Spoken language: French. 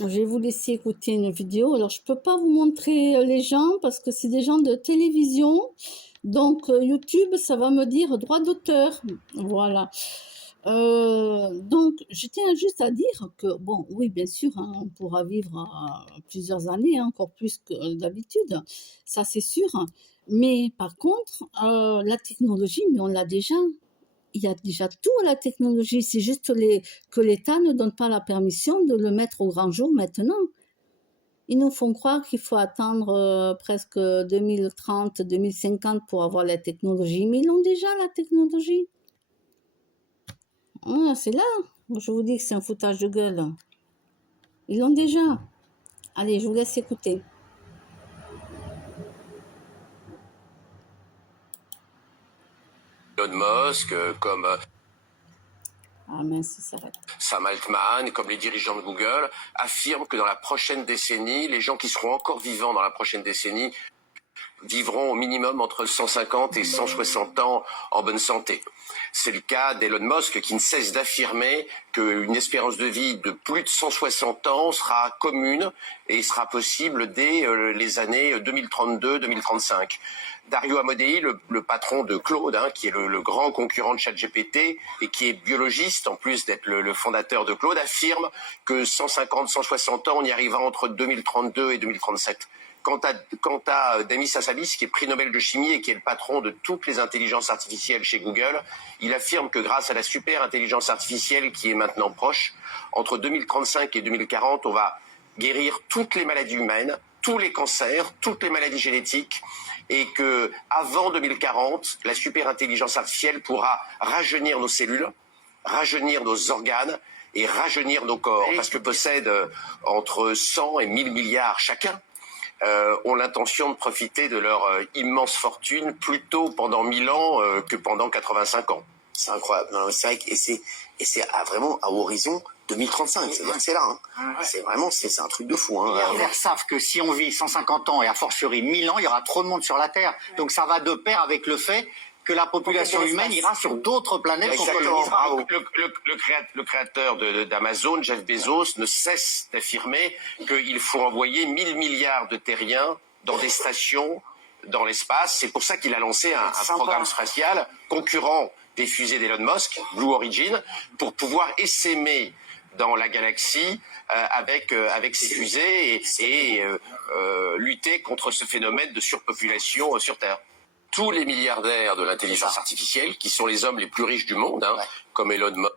Je vais vous laisser écouter une vidéo. Alors, je peux pas vous montrer les gens parce que c'est des gens de télévision. Donc, YouTube, ça va me dire droit d'auteur. Voilà. Donc, je tiens juste à dire que, bon, oui, bien sûr, hein, on pourra vivre plusieurs années, hein, encore plus que d'habitude. Ça, c'est sûr. Mais par contre, la technologie, mais on l'a déjà. Il y a déjà tout à la technologie. C'est juste que l'État ne donne pas la permission de le mettre au grand jour maintenant. Ils nous font croire qu'il faut attendre presque 2030, 2050 pour avoir la technologie. Mais ils l'ont déjà, la technologie. Ah, c'est là. Je vous dis que c'est un foutage de gueule. Ils l'ont déjà. Allez, je vous laisse écouter. Elon Musk, comme Ah mince, ça s'arrête. Sam Altman, comme les dirigeants de Google, affirment que dans la prochaine décennie, les gens qui seront encore vivants dans la prochaine décennie vivront au minimum entre 150 et 160 ans en bonne santé. C'est le cas d'Elon Musk qui ne cesse d'affirmer qu'une espérance de vie de plus de 160 ans sera commune et sera possible dès les années 2032-2035. Dario Amodei, le patron de Claude, hein, qui est le grand concurrent de ChatGPT et qui est biologiste, en plus d'être le fondateur de Claude, affirme que 150-160 ans, on y arrivera entre 2032 et 2037. Quant à Demis Hassabis, qui est prix Nobel de chimie et qui est le patron de toutes les intelligences artificielles chez Google, il affirme que grâce à la super intelligence artificielle qui est maintenant proche, entre 2035 et 2040, on va guérir toutes les maladies humaines, tous les cancers, toutes les maladies génétiques, et que avant 2040, la super intelligence artificielle pourra rajeunir nos cellules, rajeunir nos organes et rajeunir nos corps, parce que possèdent entre 100 et 1000 milliards chacun. Ont l'intention de profiter de leur immense fortune plutôt pendant 1000 ans que pendant 85 ans. C'est incroyable. C'est vrai que, et c'est vraiment à horizon 2035. C'est-à-dire que c'est là. Hein. Ouais. C'est vraiment, c'est un truc de fou. Hein. Les milliardaires savent que si on vit 150 ans et a fortiori 1000 ans, il y aura trop de monde sur la Terre. Donc ça va de pair avec le fait que la population humaine ira sur d'autres planètes qu'on colonisera. Le créateur d'Amazon, Jeff Bezos, ne cesse d'affirmer qu'il faut envoyer 1000 milliards de terriens dans des stations dans l'espace. C'est pour ça qu'il a lancé un programme spatial concurrent des fusées d'Elon Musk, Blue Origin, pour pouvoir essaimer dans la galaxie avec ces fusées et lutter contre ce phénomène de surpopulation sur Terre. Tous les milliardaires de l'intelligence artificielle, qui sont les hommes les plus riches du monde, hein, comme Elon Musk,